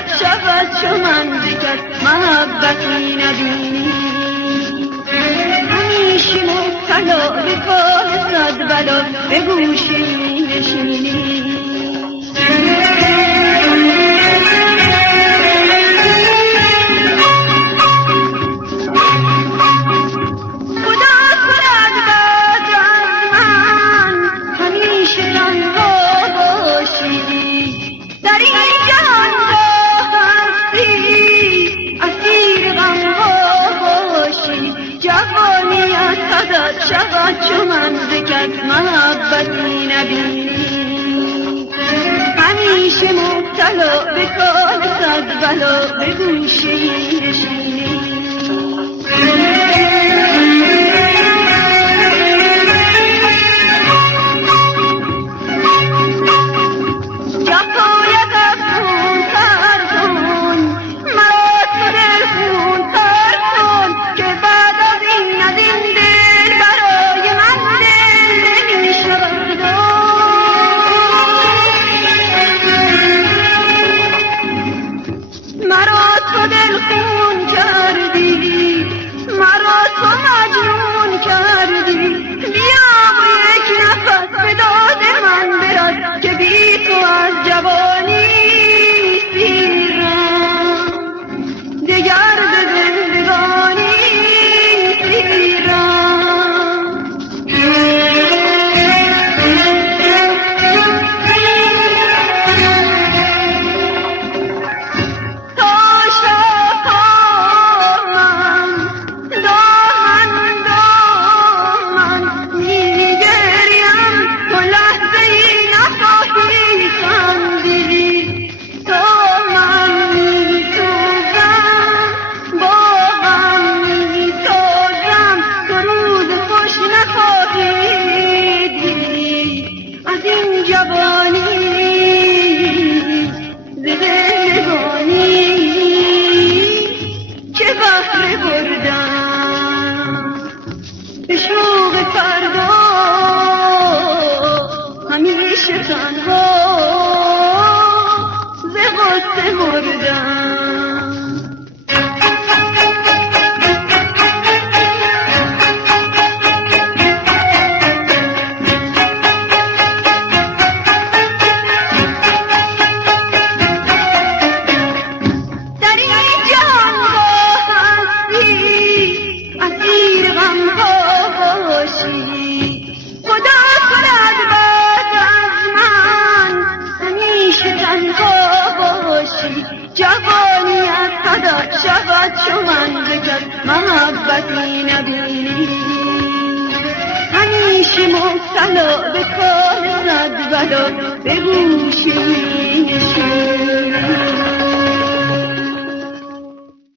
صدات شود چو من بکرد محبتی نبینی همیشه مبتلا به کار صد بلا به گوشی نشینی شود چو من بکرد محبتی نبینی همیشه مبتلا به کار صد بلا به گوشی نشینی تنها ز غصه مردم در این جهان هستی اسیر غمها باشی خدا کند جوانیت صدات شود چو من بکرد محبتی نبینی همیشه مبتلا به کار صد بلا به گوشی نشینی